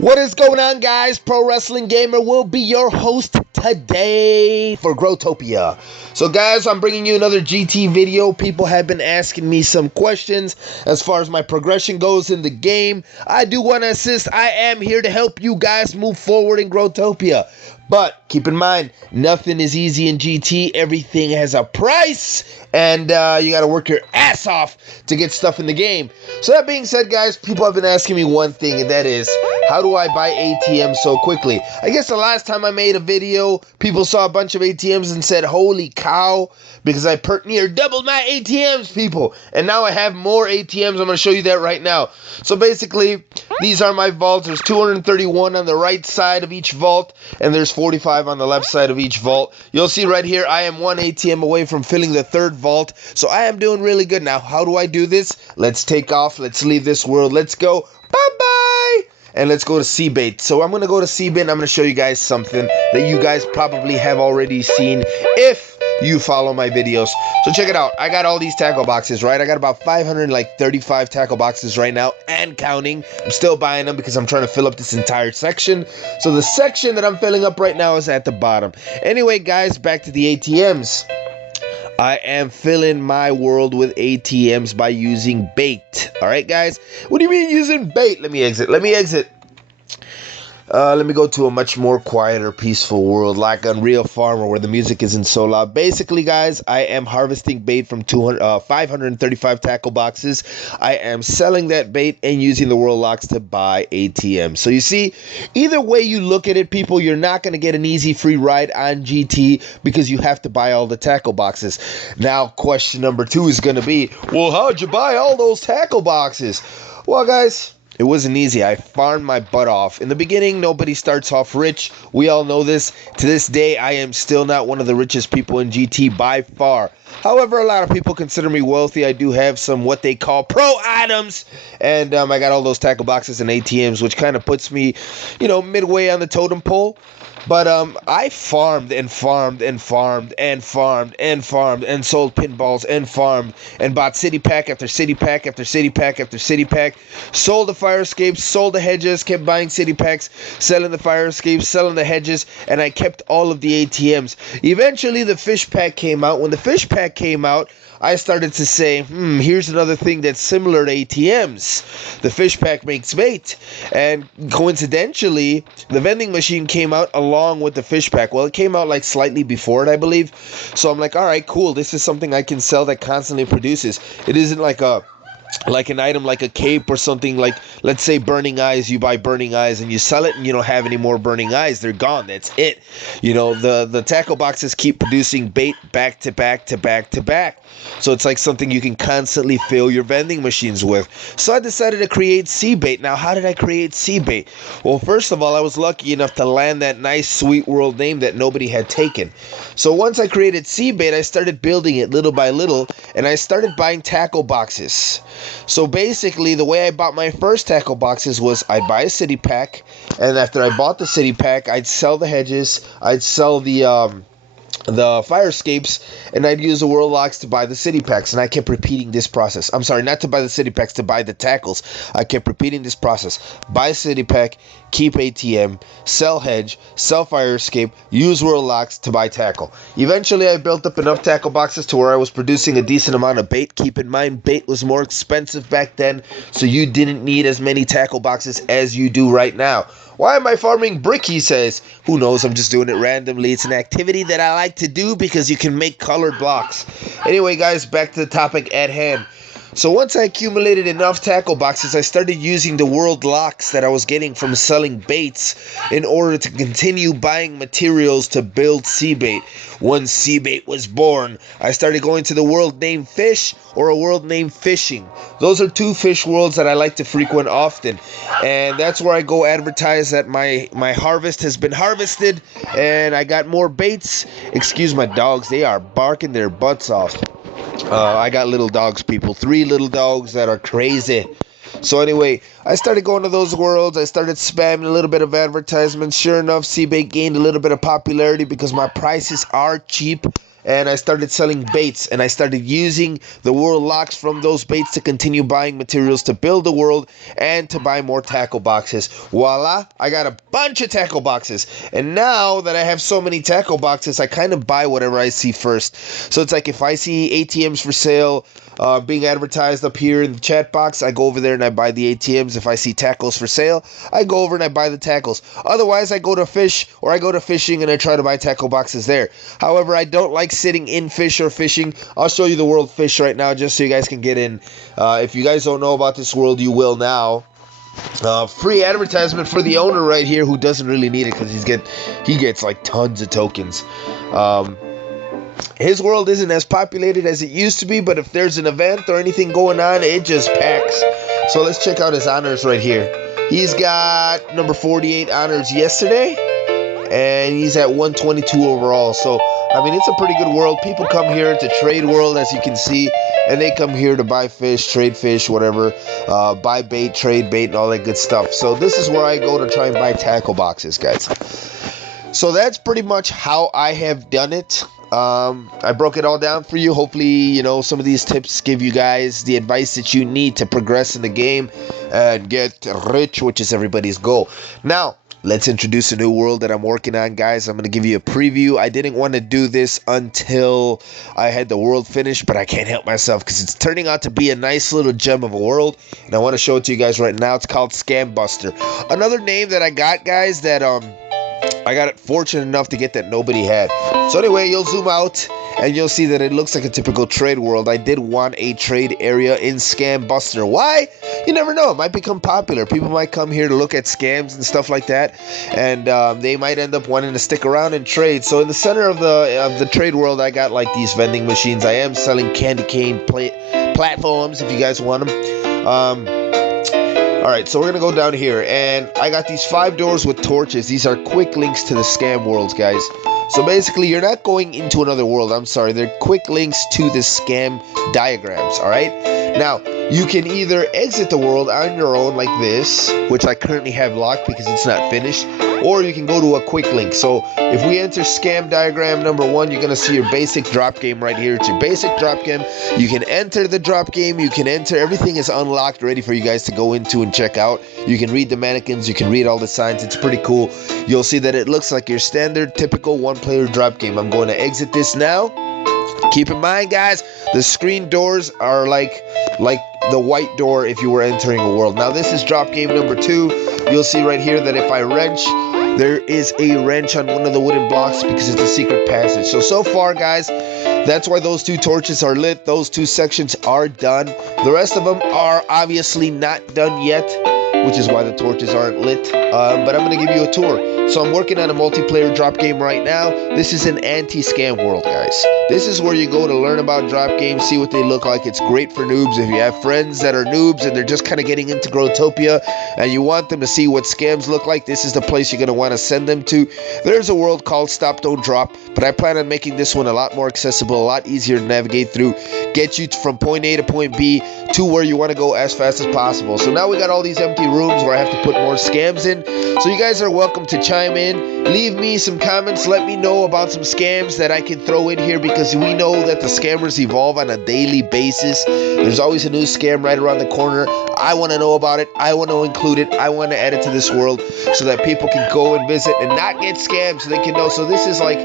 What is going on, guys? Pro Wrestling Gamer will be your host today for Growtopia. So guys, I'm bringing you another GT video. People have been asking me some questions as far as my progression goes in the game. I do want to assist. I am here to help you guys move forward in Growtopia. But keep in mind, nothing is easy in GT. Everything has a price, and you got to work your ass off to get stuff in the game. So that being said, guys, people have been asking me one thing, and that is, how do I buy ATMs so quickly? I guess the last time I made a video, people saw a bunch of ATMs and said, holy cow, because I near doubled my ATMs, people. And now I have more ATMs. I'm going to show you that right now. So basically, these are my vaults. There's 231 on the right side of each vault, and there's 45 on the left side of each vault. You'll see right here, I am one ATM away from filling the third vault. So I am doing really good. Now, how do I do this? Let's take off. Let's leave this world. Let's go. Bye-bye. And let's go to Seabait. So I'm going to go to Seabait and I'm going to show you guys something that you guys probably have already seen if you follow my videos. So check it out. I got all these tackle boxes, right? I got about 535 tackle boxes right now and counting. I'm still buying them because I'm trying to fill up this entire section. So the section that I'm filling up right now is at the bottom. Anyway, guys, back to the ATMs. I am filling my world with ATMs by using bait. All right, guys? What do you mean using bait? Let me exit. Let me go to a much more quieter, peaceful world like Unreal Farmer where the music isn't so loud. Basically, guys, I am harvesting bait from 535 tackle boxes. I am selling that bait and using the world locks to buy ATMs. So you see, either way you look at it, people, you're not going to get an easy free ride on GT because you have to buy all the tackle boxes. Now, question number 2 is going to be, well, how'd you buy all those tackle boxes? Well, guys, it wasn't easy. I farmed my butt off. In the beginning, nobody starts off rich. We all know this. To this day, I am still not one of the richest people in GT by far. However, a lot of people consider me wealthy. I do have some what they call pro items. And I got all those tackle boxes and ATMs, which kind of puts me, midway on the totem pole. But I farmed and farmed and farmed and farmed and farmed and sold pinballs and farmed and bought city pack after city pack after city pack after city pack. Sold the fire escapes, sold the hedges, kept buying city packs, selling the fire escapes, selling the hedges, and I kept all of the ATMs. Eventually, the fish pack came out. When the fish pack came out, I started to say, here's another thing that's similar to ATMs. The fish pack makes bait. And coincidentally, the vending machine came out along with the fish pack. Well, it came out like slightly before it, I believe. So I'm like, all right, cool. This is something I can sell that constantly produces. It isn't like an item like a cape or something like, let's say, burning eyes. You buy burning eyes and you sell it and you don't have any more burning eyes. They're gone. That's it. The tackle boxes keep producing bait back to back to back to back. So it's like something you can constantly fill your vending machines with. So I decided to create Seabait. Now, how did I create Seabait? Well, first of all, I was lucky enough to land that nice, sweet world name that nobody had taken. So once I created Seabait, I started building it little by little, and I started buying tackle boxes. So basically, the way I bought my first tackle boxes was I'd buy a city pack, and after I bought the city pack, I'd sell the hedges, I'd sell the fire escapes, and I'd use the world locks to buy the city packs, and I kept repeating this process. I'm sorry, not to buy the city packs, to buy the tackles. I kept repeating this process. Buy city pack, keep ATM, sell hedge, sell fire escape, use world locks to buy tackle. Eventually, I built up enough tackle boxes to where I was producing a decent amount of bait. Keep in mind, bait was more expensive back then, so you didn't need as many tackle boxes as you do right now. Why am I farming brick, he says. Who knows, I'm just doing it randomly. It's an activity that I like to do because you can make colored blocks. Anyway, guys, back to the topic at hand. So once I accumulated enough tackle boxes, I started using the world locks that I was getting from selling baits in order to continue buying materials to build Seabait. Once Seabait was born, I started going to the world named Fish or a world named Fishing. Those are two fish worlds that I like to frequent often. And that's where I go advertise that my harvest has been harvested and I got more baits. Excuse my dogs, they are barking their butts off. I got little dogs, people. 3 little dogs that are crazy. So anyway, I started going to those worlds. I started spamming a little bit of advertisements. Sure enough, Seabait gained a little bit of popularity because my prices are cheap. and I started selling baits, and I started using the world locks from those baits to continue buying materials to build the world and to buy more tackle boxes. Voila, I got a bunch of tackle boxes. And now that I have so many tackle boxes, I kind of buy whatever I see first. So it's like if I see ATMs for sale being advertised up here in the chat box, I go over there and I buy the ATMs. If I see tackles for sale, I go over and I buy the tackles. Otherwise, I go to fish, or I go to fishing and I try to buy tackle boxes there. However, I don't like sitting in fish or fishing. I'll show you the world fish right now just so you guys can get in. If you guys don't know about this world, you will now. Free advertisement for the owner right here, who doesn't really need it because he gets like tons of tokens. His world isn't as populated as it used to be, but if there's an event or anything going on, it just packs. So let's check out his honors right here. He's got number 48 honors yesterday, and he's at 122 overall. So, I mean, it's a pretty good world. People come here to trade world, as you can see, and they come here to buy fish, trade fish, whatever, buy bait, trade bait, and all that good stuff. So this is where I go to try and buy tackle boxes, guys. So that's pretty much how I have done it. I broke it all down for you. Hopefully, you know, some of these tips give you guys the advice that you need to progress in the game and get rich, which is everybody's goal. Now, let's introduce a new world that I'm working on, guys. I'm going to give you a preview. I didn't want to do this until I had the world finished, but I can't help myself because it's turning out to be a nice little gem of a world, and I want to show it to you guys right now. It's called SCAMBUSTER. Another name that I got, guys, that I got it fortunate enough to get that nobody had. So anyway, you'll zoom out and you'll see that it looks like a typical trade world. I did want a trade area in SCAMBUSTER. Why? You never know. It might become popular. People might come here to look at scams and stuff like that, and they might end up wanting to stick around and trade. So in the center of the trade world, I got like these vending machines. I am selling candy cane platforms if you guys want them. Alright, so we're going to go down here, and I got these 5 doors with torches. These are quick links to the scam worlds, guys. So basically, you're not going into another world. I'm sorry, they're quick links to the scam diagrams, alright? Now, you can either exit the world on your own like this, which I currently have locked because it's not finished, or you can go to a quick link. So if we enter scam diagram number 1, you're going to see your basic drop game right here. It's your basic drop game. You can enter the drop game. You can enter. Everything is unlocked, ready for you guys to go into and check out. You can read the mannequins. You can read all the signs. It's pretty cool. You'll see that it looks like your standard, typical one-player drop game. I'm going to exit this now. Keep in mind, guys, the screen doors are like the white door if you were entering a world. Now, this is drop game number 2. You'll see right here that if I wrench, there is a wrench on one of the wooden blocks because it's a secret passage. So far, guys, that's why those 2 torches are lit. Those 2 sections are done. The rest of them are obviously not done yet, which is why the torches aren't lit. But I'm going to give you a tour. So I'm working on a multiplayer drop game right now. This is an anti-scam world, guys. This is where you go to learn about drop games, see what they look like. It's great for noobs. If you have friends that are noobs and they're just kind of getting into Growtopia and you want them to see what scams look like, this is the place you're going to want to send them to. There's a world called Stop Don't Drop, but I plan on making this one a lot more accessible, a lot easier to navigate through, get you from point A to point B to where you want to go as fast as possible. So now we got all these empty rooms where I have to put more scams in. So you guys are welcome to chime in, leave me some comments, let me know about some scams that I can throw in here, because we know that the scammers evolve on a daily basis. There's always a new scam right around the corner. I want to know about it. I want to include it. I want to add it to this world so that people can go and visit and not get scammed, so they can know. So this is like,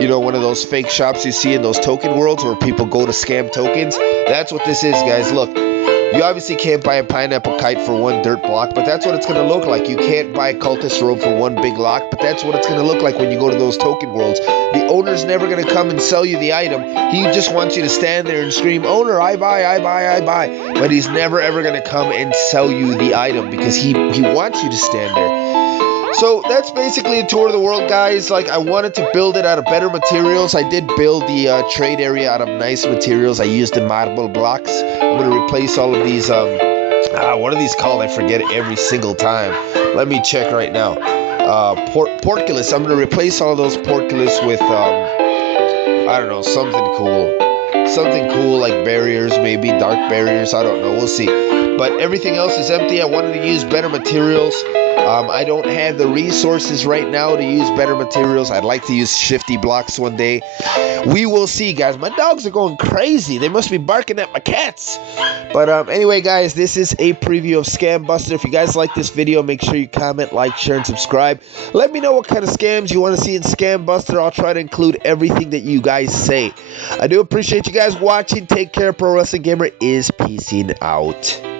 you know, one of those fake shops you see in those token worlds where people go to scam tokens. That's what this is, guys. Look, you obviously can't buy a pineapple kite for 1 dirt block, but that's what it's going to look like. You can't buy a cultist robe for 1 big lock, but that's what it's going to look like when you go to those token worlds. The owner's never going to come and sell you the item. He just wants you to stand there and scream, "Owner, I buy, I buy, I buy." But he's never ever going to come and sell you the item because he wants you to stand there. So that's basically a tour of the world, guys. Like, I wanted to build it out of better materials. I did build the trade area out of nice materials. I used the marble blocks. I'm going to replace all of these, what are these called? I forget it every single time. Let me check right now. Portcullis. I'm going to replace all of those portcullis with, I don't know, something cool. Something cool like barriers, maybe dark barriers. I don't know. We'll see. But everything else is empty. I wanted to use better materials. I don't have the resources right now to use better materials. I'd like to use shifty blocks one day. We will see, guys. My dogs are going crazy. They must be barking at my cats. But anyway, guys, this is a preview of SCAMBUSTER. If you guys like this video, make sure you comment, like, share, and subscribe. Let me know what kind of scams you want to see in SCAMBUSTER. I'll try to include everything that you guys say. I do appreciate you guys watching. Take care. Pro Wrestling Gamer is peacing out.